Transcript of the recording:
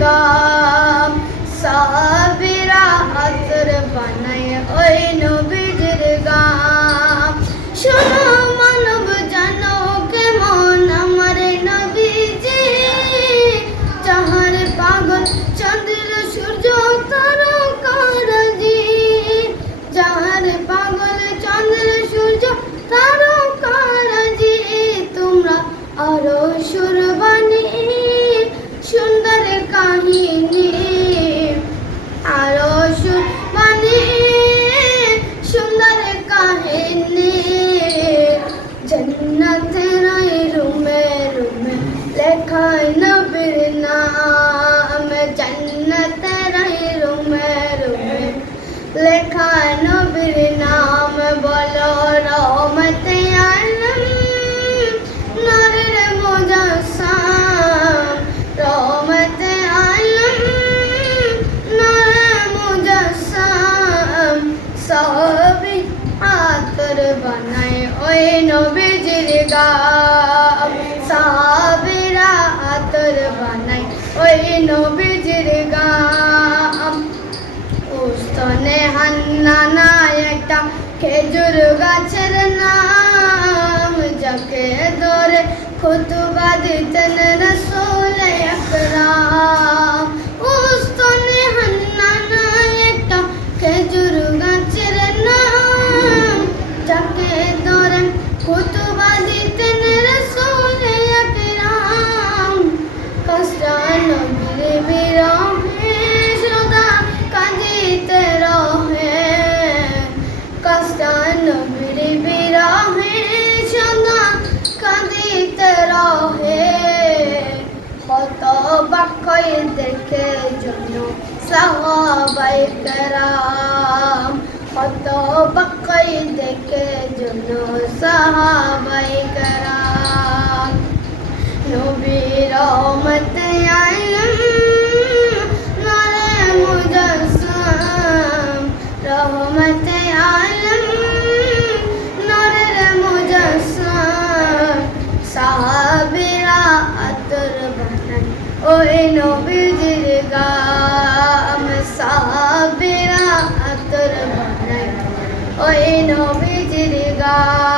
গাম সাবিরা আতর বানায় ওই নবীজির গাম শোনো মানব জানো কেমন আমার নবীজি যাহার পাগল চন্দ্র সূর্য তারকারাজি যাহার পাগল চন্দ্র সূর্য তারকারাজি তোমরা আরও সুর लेखाइन बिरना जन्नत रहिरो मेरो लेखाइन बोलो रहमत आलम नूर मुजस्सम रहमत आलम नूर मुजस्सम सब आतर बनाए, ओए नबी जिरगा আতর বানাই। ওই নবীজির গাম। উস্তনে হান্নানা একটা খেজুর গাছের নাম যাকে ধরে খুতুবা দিতেন রসুল আকরাম কত বাক্যই দেখে জন্য সাহাবাই কেরাম। কত বাক্যই দেখে জন্য সাহাবাই কেরাম। নবীর রহমত ওই নবীজির গাম সাহাবীরা আতর বানায় ওই নবীজির গাম